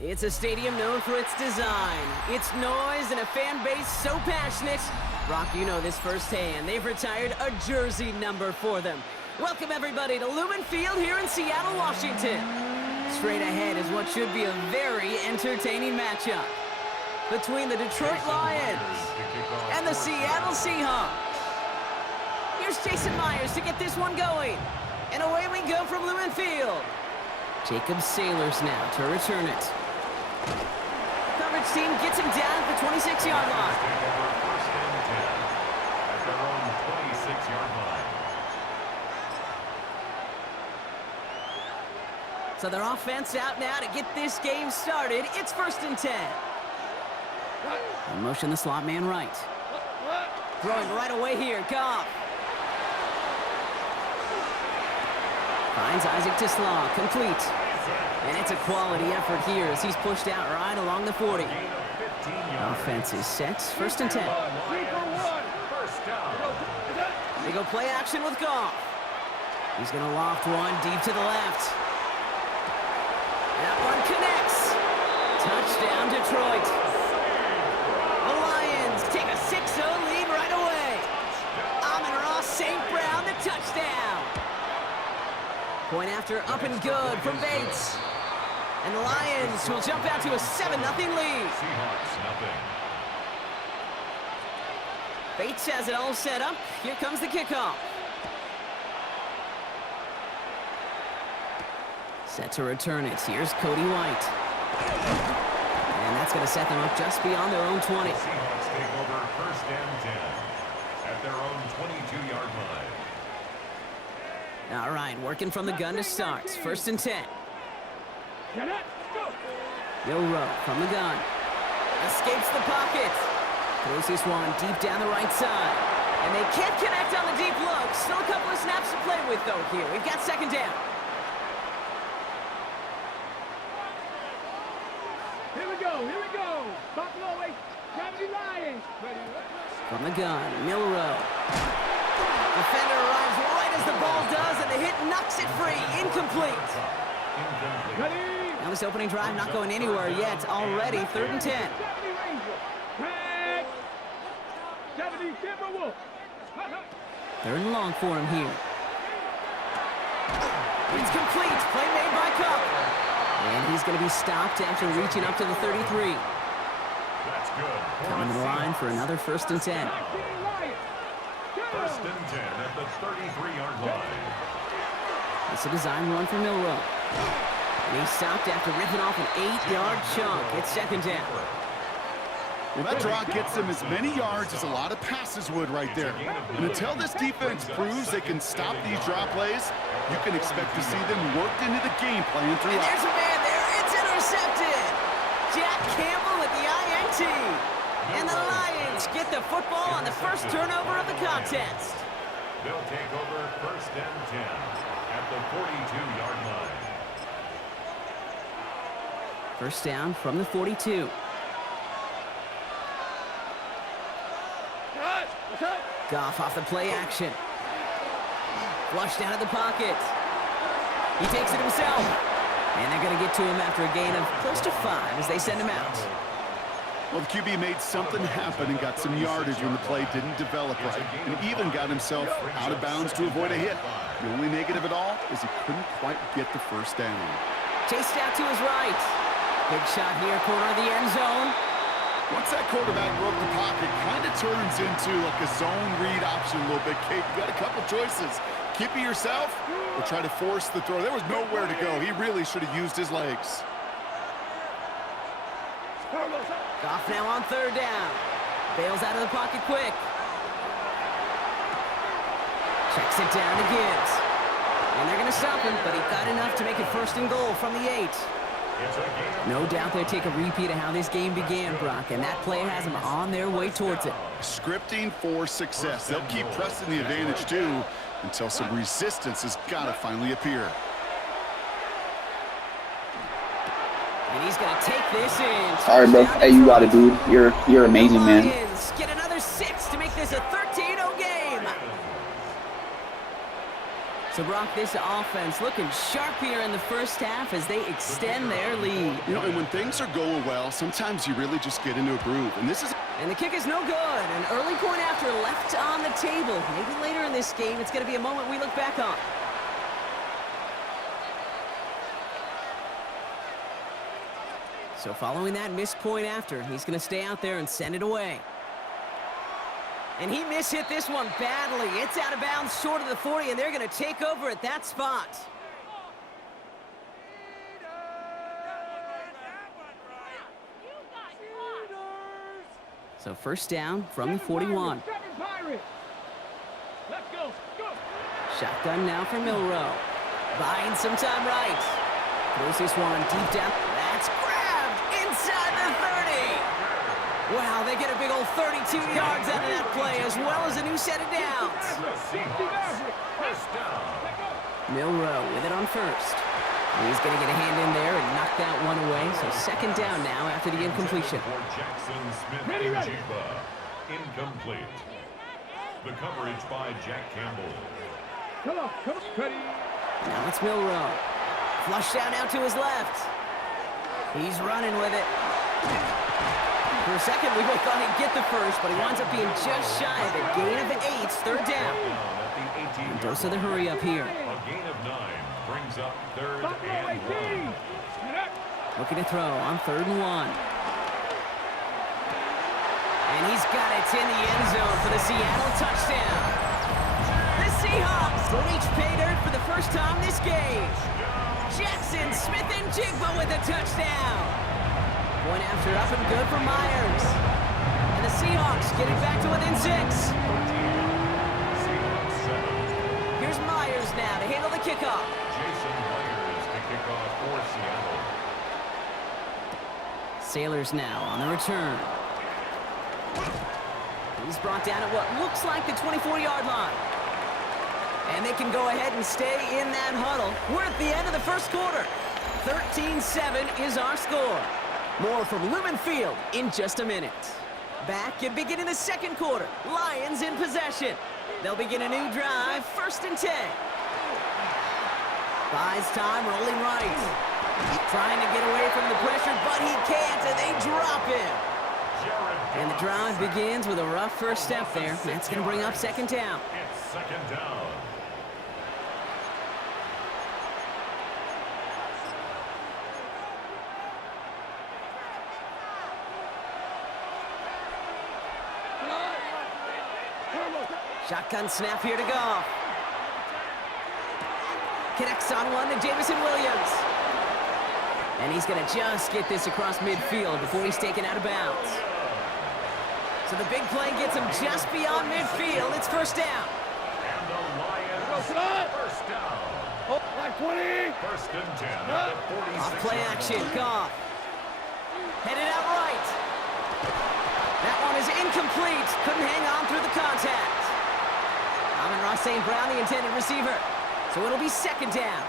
It's a stadium known for its design, its noise, and a fan base so passionate. Brock, you know this firsthand. They've retired a jersey number for them. Welcome, everybody, to Lumen Field here in Seattle, Washington. Straight ahead is what should be a very entertaining matchup between the Detroit Lions and the Seattle Seahawks. Here's Jason Myers to get this one going. And away we go from Lumen Field. Jacob Sailors now to return it. Coverage team gets him down at the 26-yard line. First and 10 at their own 26-yard line. So their offense out now to get this game started. It's first and 10. In motion the slot man right. Throwing right away here, Goff. Finds Isaac to Slaw, complete. And it's a quality effort here as he's pushed out right along the 40. Offense is set, first and 10. They go play action with Goff. He's going to loft one deep to the left. That one connects. Touchdown, Detroit. The Lions take a 6-0 lead right away. Amon-Ra St. Brown, the touchdown. Point after up and good from Bates. And the Lions will jump out to a 7-0 lead. Seahawks, nothing. Bates has it all set up. Here comes the kickoff. Set to return it. Here's Cody White. And that's going to set them up just beyond their own 20. Seahawks take over first and 10 at their own 22-yard line. All right, working from the gun to start. First and 10. Rowe from the gun. Escapes the pocket. Throws this one deep down the right side. And they can't connect on the deep look. Still a couple of snaps to play with, though, here. We've got second down. Here we go. Buffalo Wake, Gravity Lions. From the gun, Milrow. Defender arrives right as the ball does, and the hit knocks it free. Incomplete. Now this opening drive not going anywhere yet. Already third and 10. Third and long for him here. It's complete. Play made by Cup. And he's going to be stopped after reaching up to the 33. That's good. Coming to the line for another first and 10. First and 10 at the 33-yard line. It's a design run for Milrow. And he's stopped after ripping off an 8-yard chunk. It's second down. Well, that draw gets them as many yards as a lot of passes would right there. And until this defense proves they can stop these draw plays, you can expect to see them worked into the game plan And throughout. there's a man there. It's intercepted. Jack Campbell with the INT. And the Lions get the football on the first turnover of the contest. They'll take over first and 10 at the 42-yard line. First down from the 42. Goff off the play action. Flushed out of the pocket. He takes it himself. And they're going to get to him after a gain of close to 5 as they send him out. Well, the QB made something happen and got some yardage when the play didn't develop right, and even got himself out of bounds to avoid a hit. The only negative at all is he couldn't quite get the first down. Chased out to his right. Big shot here, corner of the end zone. Once that quarterback broke the pocket, kind of turns into like a zone read option a little bit. Kate, you got a couple choices. Keep it yourself or try to force the throw. There was nowhere to go. He really should have used his legs. Goff now on third down. Bails out of the pocket quick. Checks it down to Gibbs. And they're going to stop him, but he got enough to make it first and goal from the 8. No doubt they'll take a repeat of how this game began, Brock, and that play has them on their way towards it. Scripting for success. They'll keep pressing the advantage, too, until some resistance has got to finally appear. And he's going to take this in. All right, bro. Hey, you got it, dude. You're amazing, man. Lions get another 6 to make this a 13-0 game. So, Brock, this offense looking sharp here in the first half as they extend their lead. You know, and when things are going well, sometimes you really just get into a groove. And this is... And the kick is no good. An early point after left on the table. Maybe later in this game, it's going to be a moment we look back on. So following that missed point after, he's going to stay out there and send it away. And he mishit this one badly. It's out of bounds short of the 40, and they're going to take over at that spot. So first down from the 41. Let's go. Shotgun now for Milrow. Buying some time right. Throws this one deep down. That's grabbed inside the 30. Wow, they get a big old 32 yards out of that play, as well as a new set of downs. Milrow with it on first. He's going to get a hand in there and knock that one away. So second down now after the incompletion. For Jackson Smith incomplete. The coverage by Jack Campbell. Come on, ready. Now it's Milrow. Flush down out to his left. He's running with it. For a second, we both thought he'd get the first, but he winds up being just shy of a gain of 8, third down. And dose of the hurry up here. A gain of 9 brings up third and 1. Looking to throw on 3rd and 1. And he's got it in the end zone for the Seattle touchdown. The Seahawks reach pay dirt for the first time this game. Jackson Smith and Jigba with a touchdown. Point after up and good for Myers. And the Seahawks get it back to within 6. Here's Myers now to handle the kickoff. Jason Myers to kick off for Seattle. Sailors now on the return. He's brought down at what looks like the 24-yard line. And they can go ahead and stay in that huddle. We're at the end of the first quarter. 13-7 is our score. More from Lumen Field in just a minute. Back and begin in the second quarter. Lions in possession. They'll begin a new drive, 1st and 10. Buys time, rolling right. Trying to get away from the pressure, but he can't, and they drop him. And the drive begins with a rough first step there. That's going to bring up second down. It's second down. Shotgun snap here to Goff. Connects on one to Jamison Williams. And he's going to just get this across midfield before he's taken out of bounds. So the big play gets him just beyond midfield. It's first down. And the Lions first down. Oh, like 20. 1st and 10 at the 46. Off play action, Goff. Headed out right. That one is incomplete. Couldn't hang on through the contact. Amon-Ra St. Brown, the intended receiver. So it'll be second down.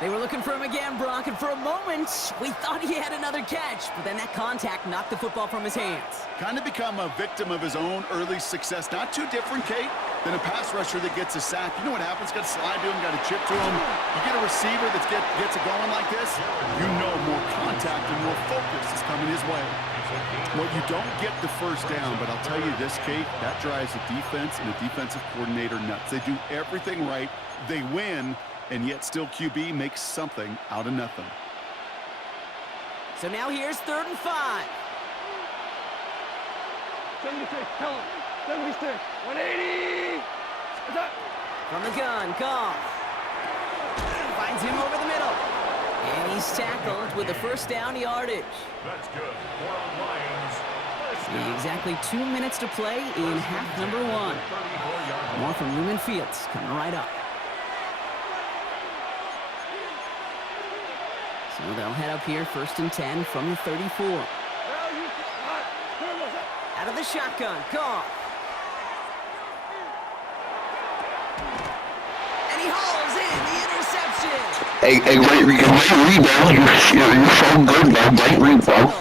They were looking for him again, Brock, and for a moment, we thought he had another catch, but then that contact knocked the football from his hands. Kind of become a victim of his own early success. Not too different, Kate, than a pass rusher that gets a sack. You know what happens? Got to slide to him, got to chip to him. You get a receiver that gets it going like this, you know more contact and more focus is coming his way. Well, you don't get the first down, but I'll tell you this, Kate, that drives a defense and a defensive coordinator nuts. They do everything right. They win. And yet still QB makes something out of nothing. So now here's 3rd and 5. 76, tell him. 76, 180. From the gun, Goff. Finds him over the middle. And he's tackled with the first down yardage. That's good for the Lions. First down. Exactly 2 minutes to play in half number 1. More from Lumen Fields coming right up. So they'll head up here, 1st and 10 from the 34. Out of the shotgun, Goff. And he hauls in the interception. Hey, great rebound. You're so good, man. Great rebound.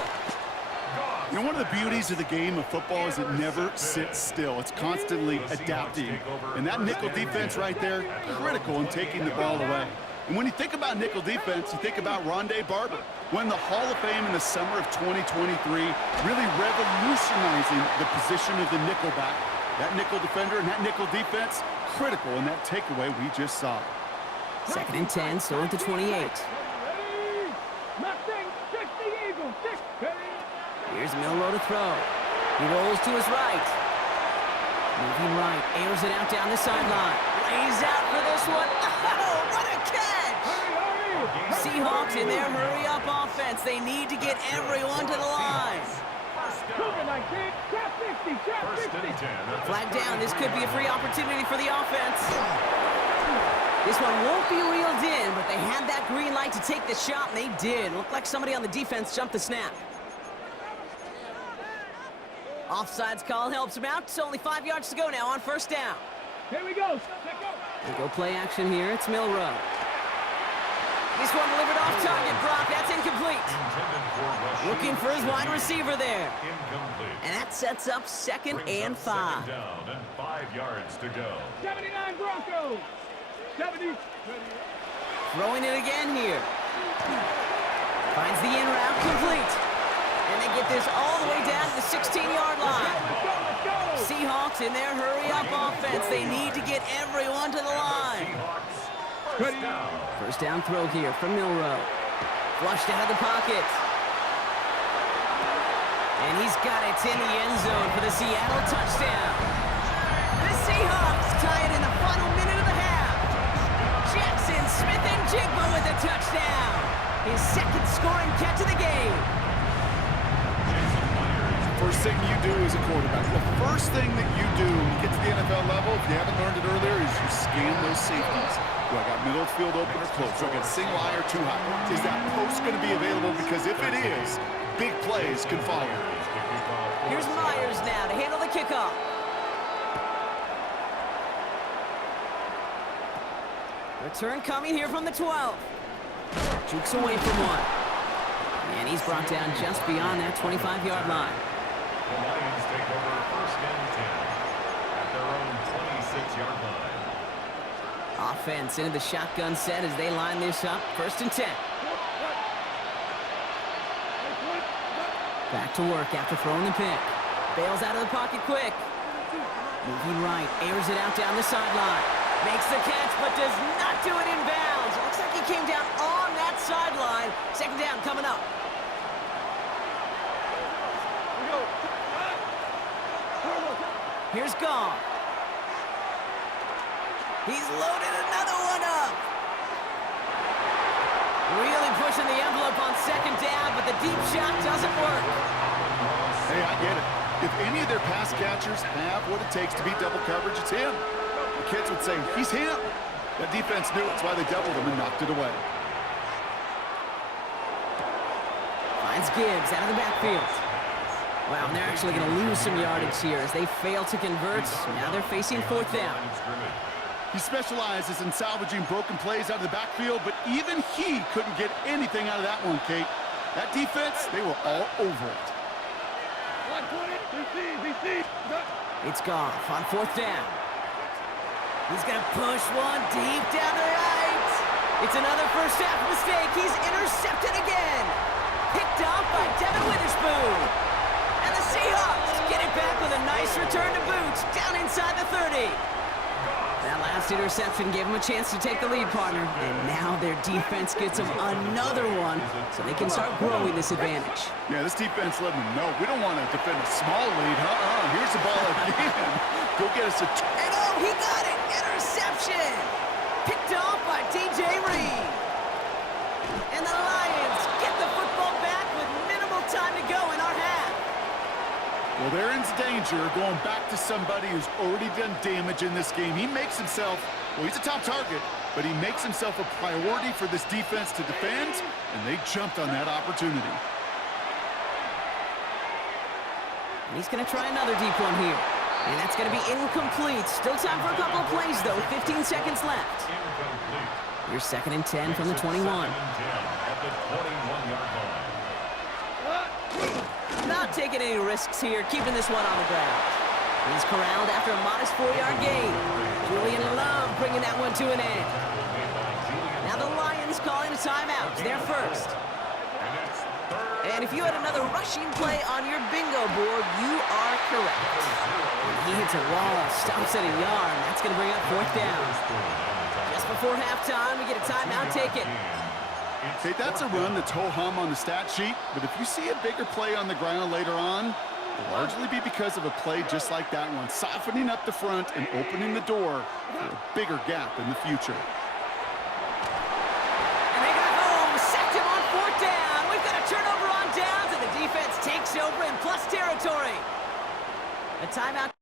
You know, one of the the beauties of the game of football is it never sits still. It's constantly adapting. And that nickel defense right there, critical in taking the ball away. And when you think about nickel defense, you think about Rondé Barber, won the Hall of Fame in the summer of 2023, really revolutionizing the position of the nickelback. That nickel defender and that nickel defense, critical in that takeaway we just saw. 2nd and 10, so at the 28. Here's Milroe to throw. He rolls to his right. Moving right, airs it out down the sideline. Lays out for this one. Oh, what a catch! Seahawks in their hurry-up offense. They need to get everyone to the line. Flag down. This could be a free opportunity for the offense. This one won't be reeled in, but they had that green light to take the shot, and they did. Looked like somebody on the defense jumped the snap. Offsides call helps him out. It's only 5 yards to go now on 1st down. Here we go. They go play action here. It's Milroe. This one delivered off target, Brock. That's incomplete. Looking for his wide receiver there. And that sets up 2nd and 5. Down and 5 yards to go. 79 Broncos. 70. Throwing it again here. Finds the in route complete. And they get this all the way down to the 16-yard line. Seahawks in their hurry-up offense. They need to get everyone to the line. First down throw here from Milroe. Flushed out of the pocket. And he's got it in the end zone for the Seattle touchdown. The Seahawks tie it in the final minute of the half. Jackson Smith-Njigba with a touchdown. His 2nd scoring catch of the game. First thing you do as a quarterback, the first thing that you do when you get to the NFL level, if you haven't learned it earlier, is you scan those safeties. Do I got middle field open or close? Do I got single high or too high? Is that post going to be available? Because if it is, big plays can follow. Here's Myers now to handle the kickoff. Return coming here from the 12. Jukes away from one. And he's brought down just beyond that 25-yard line. The Lions take over 1st and 10 at their own 26-yard line. Offense into the shotgun set as they line this up. 1st and 10. Back to work after throwing the pick. Bails out of the pocket quick. Moving right, airs it out down the sideline. Makes the catch, but does not do it in bounds. Looks like he came down on that sideline. 2nd down coming up. Here's Goff. He's loaded another one up. Really pushing the envelope on 2nd down, but the deep shot doesn't work. Hey, I get it. If any of their pass catchers have what it takes to beat double coverage, it's him. The kids would say, he's him. That defense knew it. That's why they doubled him and knocked it away. Finds Gibbs out of the backfield. Wow, and they're actually going to lose some yardage here as they fail to convert. Now they're facing 4th down. He specializes in salvaging broken plays out of the backfield, but even he couldn't get anything out of that one, Kate. That defense, they were all over it. It's Goff on 4th down. He's going to push one deep down the right. It's another first half mistake. He's intercepted again. Picked off by Devin Witherspoon. And the Seahawks get it back with a nice return to boot down inside the 30. That last interception gave them a chance to take the lead, partner. And now their defense gets them another one so they can start growing this advantage. Yeah, this defense let them know we don't want to defend a small lead. Here's the ball again. Go get us a... And oh, he got it! Interception! Picked off by DJ Reed. And the Lions get the football back with minimal time to go in our half. Well, they're in danger going back to somebody who's already done damage in this game. He makes himself, well, he's a top target, but he makes himself a priority for this defense to defend, and they jumped on that opportunity. He's going to try another deep one here. And that's going to be incomplete. Still time for a couple of plays, though. 15 seconds left. Your 2nd and 10 from the 21. At the 21-yard line. Not taking any risks here, keeping this one on the ground. He's corralled after a modest 4-yard gain. Julian Love bringing that one to an end. Now the Lions calling a timeout. They're first. And if you had another rushing play on your bingo board, you are correct. When he hits a wall, stops at a yard, that's going to bring up 4th down. Just before halftime, we get a timeout taken. Okay, that's a run that's ho-hum on the stat sheet, but if you see a bigger play on the ground later on, it'll largely be because of a play just like that one, softening up the front and opening the door for a bigger gap in the future. And they got home, sacked him on 4th down. We've got a turnover on downs, and the defense takes over in plus territory. A timeout.